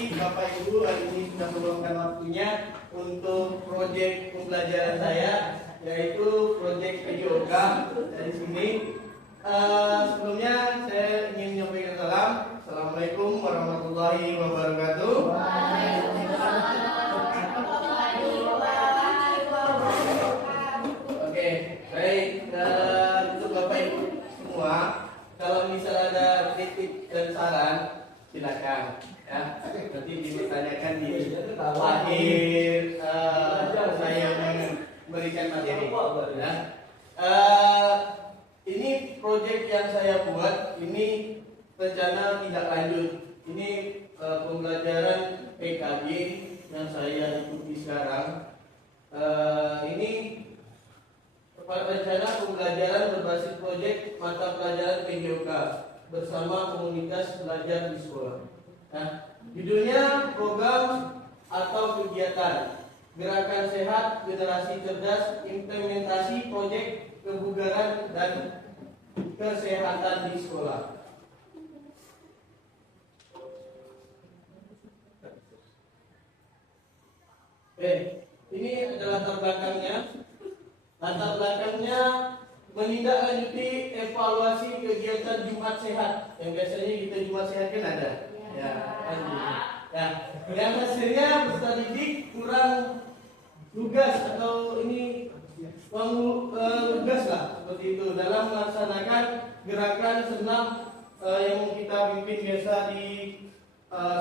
kasih Bapak Ibu hari ini sudah meluangkan waktunya untuk proyek pembelajaran saya, yaitu proyek PJOK dari sini. Sebelumnya saya ingin menyampaikan salam. Assalamualaikum warahmatullahi wabarakatuh. Oke, baik. Untuk Bapak Ibu semua, kalau misalnya ada kritik dan saran, silakan ya. Nanti ditanyakan di akhir saya memberikan materi. Ya. Ini proyek yang saya buat ini rencana tidak lanjut. Ini pembelajaran PKG yang saya ikuti sekarang. Ini rencana pembelajaran berbasis proyek mata pelajaran PJOK bersama komunitas belajar di sekolah. Nah, judulnya program atau kegiatan Gerakan Sehat Generasi Cerdas Implementasi Proyek Kebugaran dan Kesehatan di Sekolah. Oke, ini adalah latar belakangnya. Latar belakangnya menindaklanjuti evaluasi kegiatan Jumat Sehat yang biasanya kita Jumat Sehat kan ada. Ya, ya. Yang hasilnya peserta didik kurang tugas atau ini tugas lah seperti itu dalam melaksanakan gerakan senam yang kita pimpin biasa di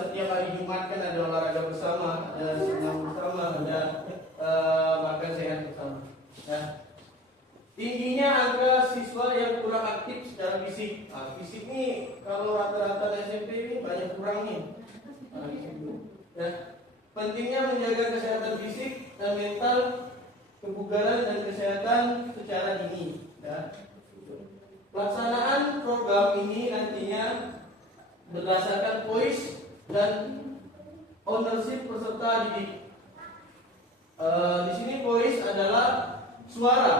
setiap hari Jumat kan ada olahraga bersama, ada senam bersama, ada makan sehat bersama. Nah, tingginya angka siswa yang kurang aktif secara fisik. Nah, fisik nih kalau rata-rata SMP ini banyak kurang nih. Ya. Pentingnya menjaga kesehatan fisik dan mental, kebugaran dan kesehatan secara dini. Ya. Pelaksanaan program ini nantinya berdasarkan POIS dan ownership peserta didik. Di sini POIS adalah suara.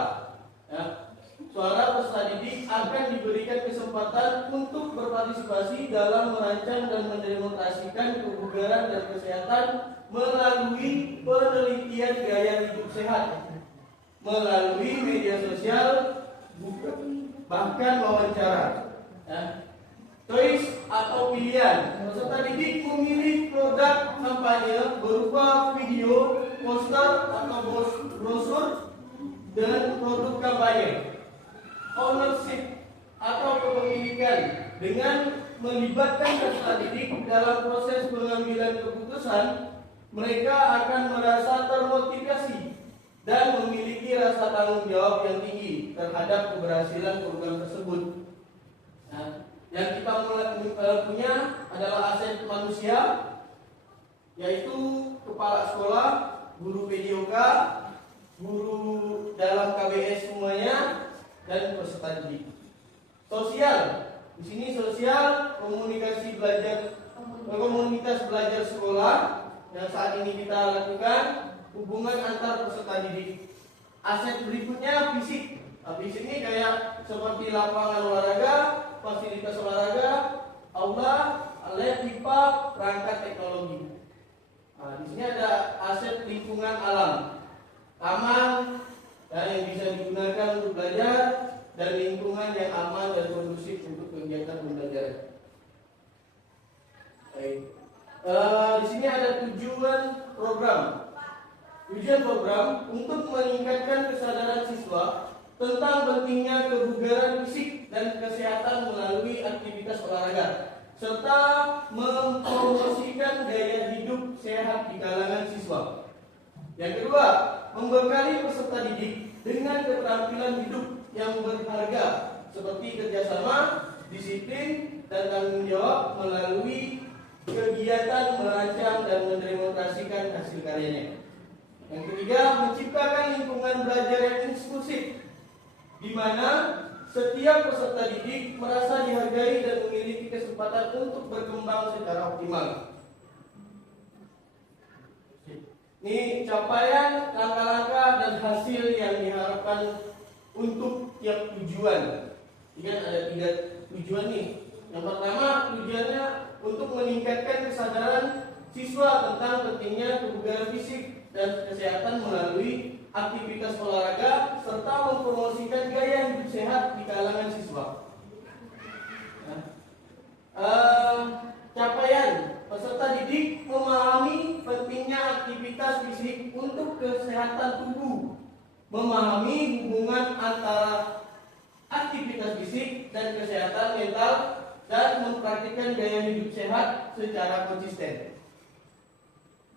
Ya. Suara peserta didik akan diberikan kesempatan untuk berpartisipasi dalam merancang dan mendemonstrasikan kebugaran dan kesehatan melalui penelitian gaya hidup sehat, melalui media sosial, bahkan wawancara. Ya. Choice atau pilihan, peserta didik memilih produk kampanye berupa video, poster atau brosur dan produk kampanye. Ownership atau kepemilikan dengan melibatkan peserta didik dalam proses pengambilan keputusan, mereka akan merasa termotivasi dan memiliki rasa tanggung jawab yang tinggi terhadap keberhasilan program tersebut. Nah, yang kita punya adalah aset manusia, yaitu kepala sekolah, guru PJOK, guru dalam KBS semuanya, dan peserta didik. Sosial, di sini sosial komunikasi belajar, komunitas belajar sekolah yang saat ini kita lakukan, hubungan antar peserta didik. Aset berikutnya fisik. Nah, fisik ini kayak seperti lapangan olahraga, fasilitas olahraga, aula, alat pipa, perangkat teknologi. Nah, di sini ada aset lingkungan alam, taman, yang bisa digunakan untuk belajar dan lingkungan yang aman dan kondusif untuk kegiatan pembelajaran. Baik. Di sini ada tujuan program. Tujuan program untuk meningkatkan kesadaran siswa tentang pentingnya kebugaran fisik dan kesehatan melalui aktivitas olahraga, serta mempromosikan gaya hidup sehat di kalangan siswa. Yang kedua, membekali peserta didik dengan keterampilan hidup yang berharga seperti kerjasama, disiplin, dan tanggung jawab melalui kegiatan merancang dan mendemonstrasikan hasil karyanya. Yang ketiga, menciptakan lingkungan belajar yang inklusif, di mana setiap peserta didik merasa dihargai dan memiliki kesempatan untuk berkembang secara optimal. Ini capaian, langkah-langkah dan hasil yang diharapkan untuk tiap tujuan. Ini ada 3 tujuan nih. Yang pertama, tujuannya untuk meningkatkan kesadaran siswa tentang pentingnya kebugaran fisik dan kesehatan melalui aktivitas olahraga serta mempromosikan gaya hidup sehat di kalangan siswa. Capaian peserta didik memahami pentingnya aktivitas fisik untuk kesehatan tubuh, memahami hubungan antara aktivitas fisik dan kesehatan mental, dan mempraktikkan gaya hidup sehat secara konsisten.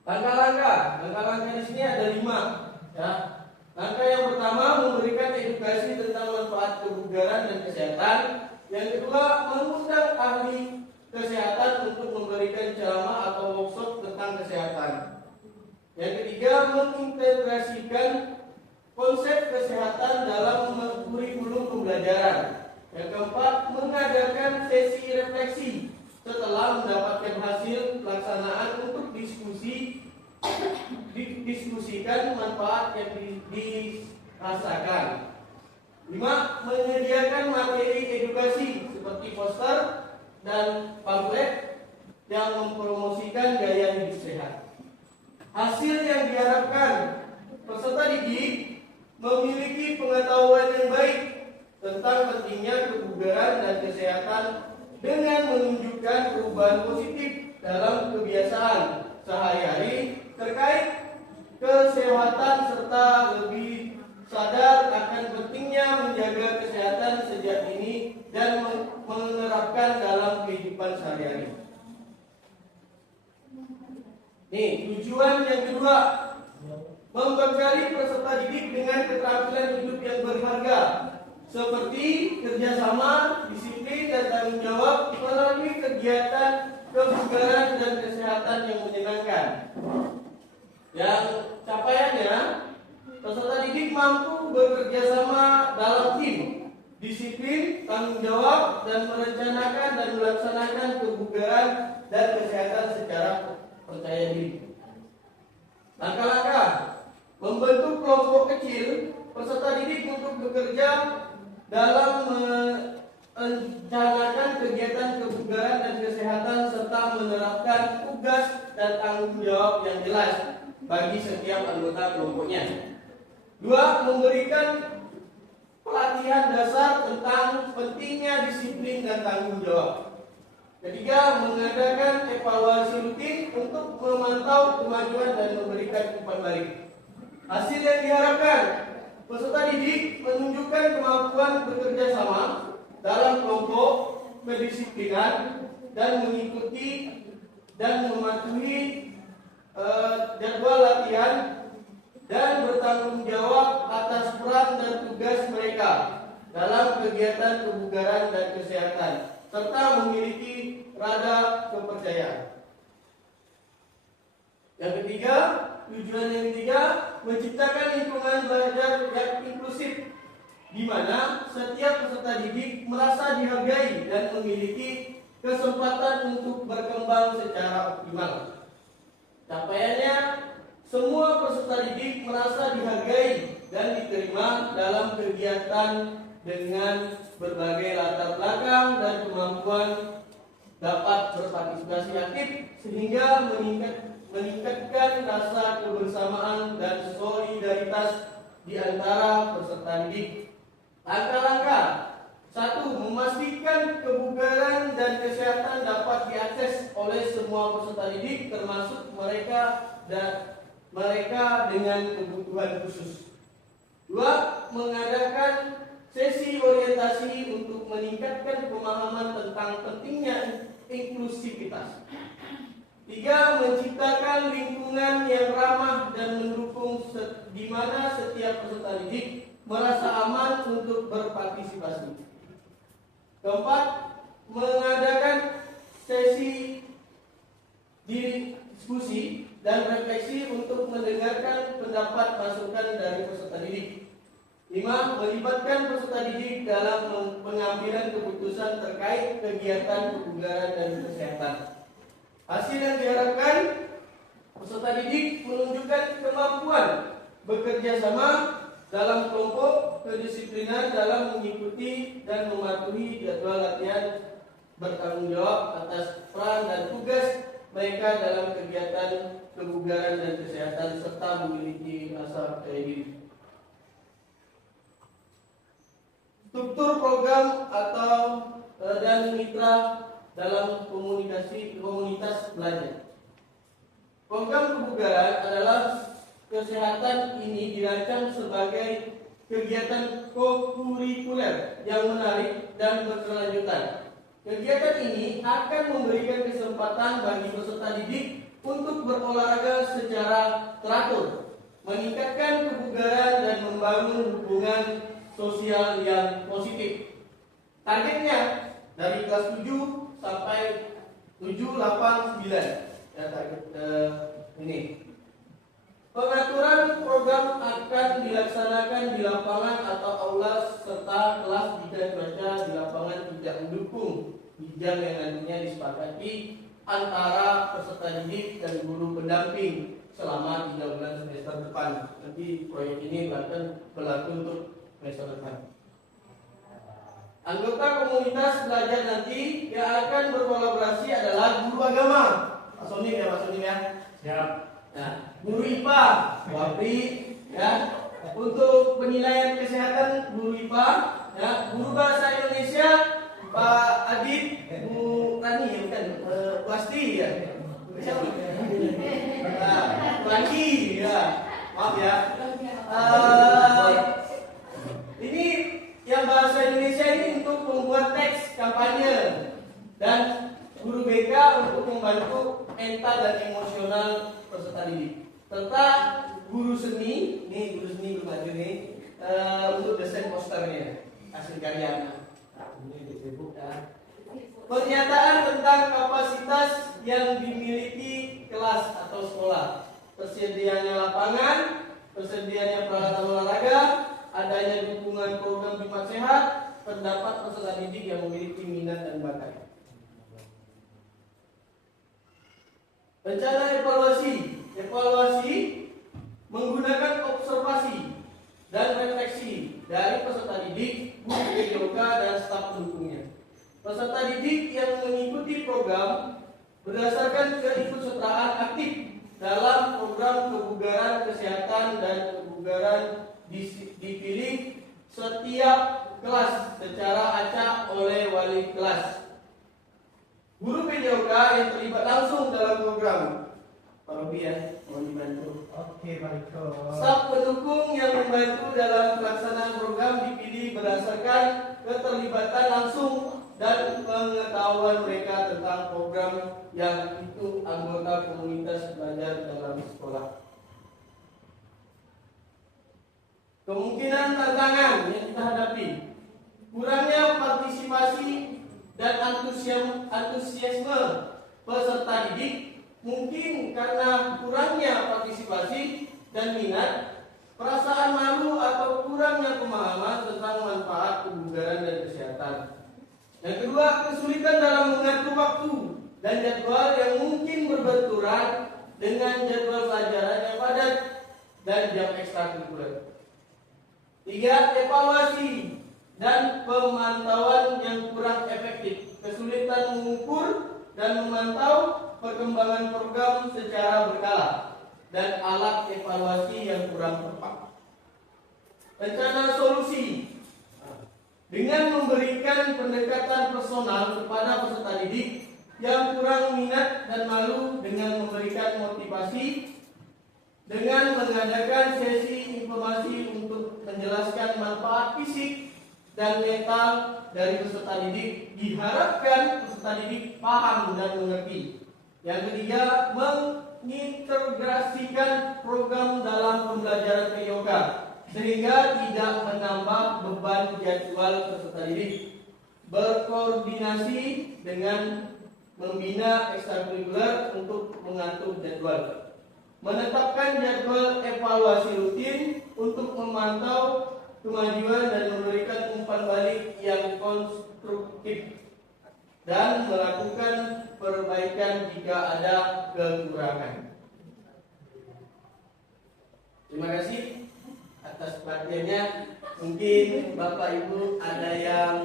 Langkah-langkah di sini ada 5. Ya. Langkah yang pertama, memberikan edukasi tentang manfaat kebugaran dan kesehatan. Yang kedua, mengundang ahli kesehatan untuk memberikan ceramah atau workshop tentang kesehatan. Yang ketiga, mengintegrasikan konsep kesehatan dalam kurikulum pembelajaran. Yang keempat, mengadakan sesi refleksi setelah mendapatkan hasil pelaksanaan untuk didiskusikan manfaat yang dirasakan. 5. Menyediakan materi edukasi seperti poster dan pamflet yang mempromosikan gaya hidup sehat. Hasil yang diharapkan, peserta didik memiliki pengetahuan yang baik tentang pentingnya kebugaran dan kesehatan dengan menunjukkan perubahan positif dalam kebiasaan sehari-hari terkait kesehatan serta lebih sadar akan pentingnya menjaga kesehatan sejak dini dan menerapkan dalam kehidupan sehari-hari. Tujuan yang kedua, membekali peserta didik dengan keterampilan hidup yang berharga seperti kerjasama, disiplin, dan tanggung jawab melalui kegiatan kebugaran dan kesehatan yang menyenangkan. Yang capaiannya, peserta didik mampu bekerja sama dalam tim, disiplin, tanggung jawab, dan merencanakan dan melaksanakan kebugaran dan kesehatan secara percaya diri. Langkah-langkah, membentuk kelompok kecil peserta didik untuk bekerja dalam merencanakan kegiatan kebugaran dan kesehatan serta menerapkan tugas dan tanggung jawab yang jelas bagi setiap anggota kelompoknya. 2. Memberikan pelatihan dasar tentang pentingnya disiplin dan tanggung jawab. 3. Mengadakan evaluasi rutin untuk memantau kemajuan dan memberikan umpan balik. Hasil yang diharapkan, peserta didik menunjukkan kemampuan bekerja sama dalam kelompok kedisiplinan dan mengikuti dan mematuhi jadwal latihan dan bertanggung jawab atas peran dan tugas mereka dalam kegiatan kebugaran dan kesehatan serta memiliki rada kepercayaan. Yang ketiga, tujuan yang ketiga, menciptakan lingkungan belajar yang inklusif di mana setiap peserta didik merasa dihargai dan memiliki kesempatan untuk berkembang secara optimal. Capaiannya, semua peserta didik merasa dihargai dan diterima dalam kegiatan dengan berbagai latar belakang dan kemampuan dapat berpartisipasi aktif sehingga meningkatkan rasa kebersamaan dan solidaritas di antara peserta didik. Langkah-langkah: 1. Memastikan kebugaran dan kesehatan dapat diakses oleh semua peserta didik termasuk mereka dengan kebutuhan khusus. 2. Mengadakan sesi orientasi untuk meningkatkan pemahaman tentang pentingnya inklusivitas. 3. Menciptakan lingkungan yang ramah dan mendukung di mana setiap peserta didik merasa aman untuk berpartisipasi. 4. Mengadakan sesi diskusi dan refleksi untuk mendengarkan pendapat masukan dari peserta didik. 5. Melibatkan peserta didik dalam pengambilan keputusan terkait kegiatan kebugaran dan kesehatan. Hasil yang diharapkan, peserta didik menunjukkan kemampuan bekerja sama dalam kelompok, kedisiplinan dalam mengikuti dan mematuhi jadwal latihan, bertanggung jawab atas peran dan tugas mereka dalam kegiatan kebugaran dan kesehatan serta memiliki rasa percaya diri. Struktur program atau dan mitra dalam komunitas belajar. Program kebugaran adalah kesehatan ini dirancang sebagai kegiatan kokurikuler yang menarik dan berkelanjutan. Kegiatan ini akan memberikan kesempatan bagi peserta didik untuk berolahraga secara teratur, meningkatkan kebugaran dan membangun hubungan sosial yang positif. Targetnya dari kelas 7 sampai 7, 8, 9 ya, target ini. Pengaturan program akan dilaksanakan di lapangan atau aula serta kelas jika cuaca di lapangan tidak mendukung, bidang yang nantinya disepakati antara peserta didik dan guru pendamping selama 3 bulan semester depan. Nanti proyek ini berlaku untuk semester depan. Anggota komunitas belajar nanti yang akan berkolaborasi adalah guru agama. Pak Sonim ya, Pak Sonim ya. Siap. Nah, guru IPA, Wapri, ya. Untuk penilaian kesehatan guru IPA, ya. Guru bahasa Indonesia, Pak Adit, Bu Rani ya, bukan, Pasti ya. Siapa? Nah, lagi ya. Maaf ya. Ini yang bahasa Indonesia ini untuk membuat teks kampanye dan guru BK untuk membantu mental dan emosional peserta didik, serta guru seni, nih guru seni belum ada nih, untuk desain posternya, hasil karya. Pernyataan tentang kapasitas yang dimiliki kelas atau sekolah, tersedianya lapangan, tersedianya peralatan olahraga, adanya dukungan program Jumat Sehat, terdapat peserta didik yang memiliki minat dan bakat. Rencana evaluasi menggunakan observasi dan refleksi dari peserta didik, guru PJOK dan staf pendukungnya. Peserta didik yang mengikuti program berdasarkan keikutsertaan aktif dalam program kebugaran kesehatan dan kebugaran dipilih setiap kelas secara acak oleh wali kelas. Guru PJOK yang terlibat langsung dalam program, Pak Robi ya, mohon dibantu. Oke, baik. Staf pendukung yang membantu dalam pelaksanaan program dipilih berdasarkan keterlibatan langsung dan pengetahuan mereka tentang program yang itu anggota komunitas belajar dalam sekolah. Kemungkinan tantangan yang kita hadapi, kurangnya partisipasi dan antusiasme peserta didik, mungkin karena kurangnya partisipasi dan minat, perasaan malu atau kurangnya pemahaman tentang manfaat kebugaran dan kesehatan. Yang kedua, kesulitan dalam mengatur waktu dan jadwal yang mungkin berbenturan dengan jadwal pelajaran yang padat dan jam ekstrakurikuler. 3. Evaluasi dan pemantauan yang kurang efektif, kesulitan mengukur dan memantau perkembangan program secara berkala, dan alat evaluasi yang kurang tepat. Rencana solusi dengan memberikan pendekatan personal kepada peserta didik yang kurang minat dan malu dengan memberikan motivasi, dengan mengadakan sesi informasi untuk menjelaskan manfaat fisik dan mental dari peserta didik, diharapkan peserta didik paham dan mengerti. Yang ketiga, mengintegrasikan program dalam pembelajaran PJOK sehingga tidak menambah beban jadwal peserta didik. Berkoordinasi dengan membina ekstrakurikuler untuk mengatur jadwal. Menetapkan jadwal evaluasi rutin untuk memantau kemajuan dan memberikan umpan balik yang konstruktif, dan melakukan perbaikan jika ada kekurangan. Terima kasih atas perhatiannya. Mungkin Bapak Ibu ada yang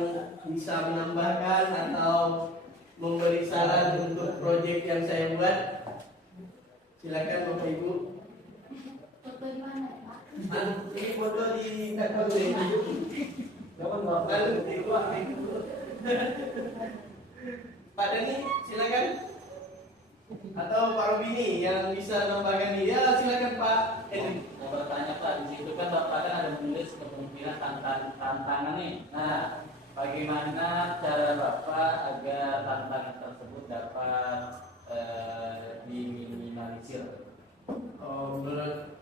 bisa menambahkan atau memberi saran untuk proyek yang saya buat. Silakan Bapak Ibu. Foto di mana ya, Pak? Ini foto di kantor ini. Pak Dani, silakan. Atau Pak Robini yang bisa nambahkan ini. Ya, silakan Pak Henry. Mau bertanya Pak, di situ kan Bapak kan ada menulis kemungkinan tantangan nih. Nah, bagaimana cara Bapak agar tantangan tersebut dapat diminimalisir? Menurut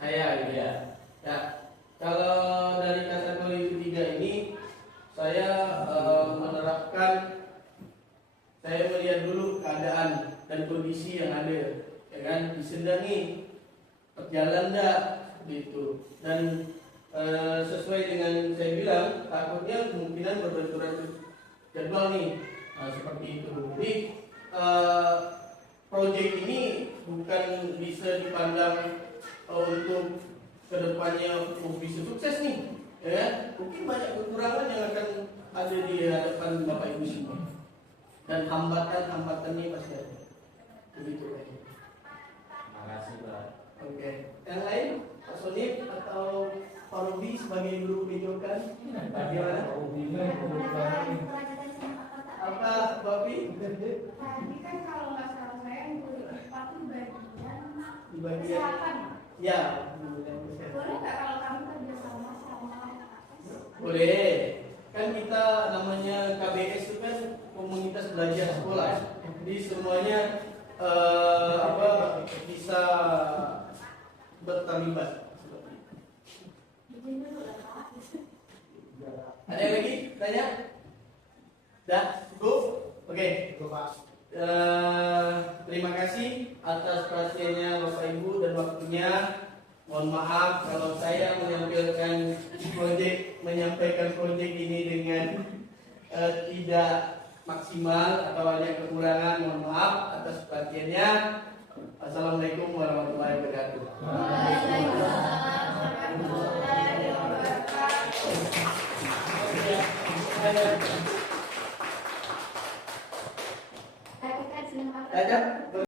saya gitu ya. Ya, kalau dari kategori ketiga ini saya menerapkan, saya melihat dulu keadaan dan kondisi yang ada, ya kan, disendangi berjalan enggak gitu. Dan sesuai dengan saya bilang, takutnya kemungkinan berbenturan jadwal nih, seperti itu. Jadi proyek ini bukan bisa dipandang untuk kedepannya bisa sukses nih, ya. Mungkin banyak kekurangan yang akan ada di hadapan Bapak Ibu semua, dan hambatan-hambatannya pasti ada. Begitu kayaknya. Terima kasih Pak. Oke, yang lain Pak Sonip atau Pak Robi sebagai guru videokan, bagaimana? Apa Bapi? Tadi kan kalau nggak salah saya yang guru IPA tuh Di bagian kesehatan. ya, Boleh nggak kalau kami kerjasama sama boleh. Kan kita namanya KBS itu kan komunitas belajar sekolah. Jadi semuanya bisa berterlibat. izin dulu lah, Pak? Ada yang lagi tanya? Dah cukup? Oke. Terima kasih atas perhatiannya Bapak Ibu dan waktunya. Mohon maaf kalau saya menyampaikan proyek ini dengan tidak maksimal atau banyak kekurangan. Mohon maaf atas perhatiannya. Assalamualaikum warahmatullahi wabarakatuh. Waalaikumsalam warahmatullahi wabarakatuh.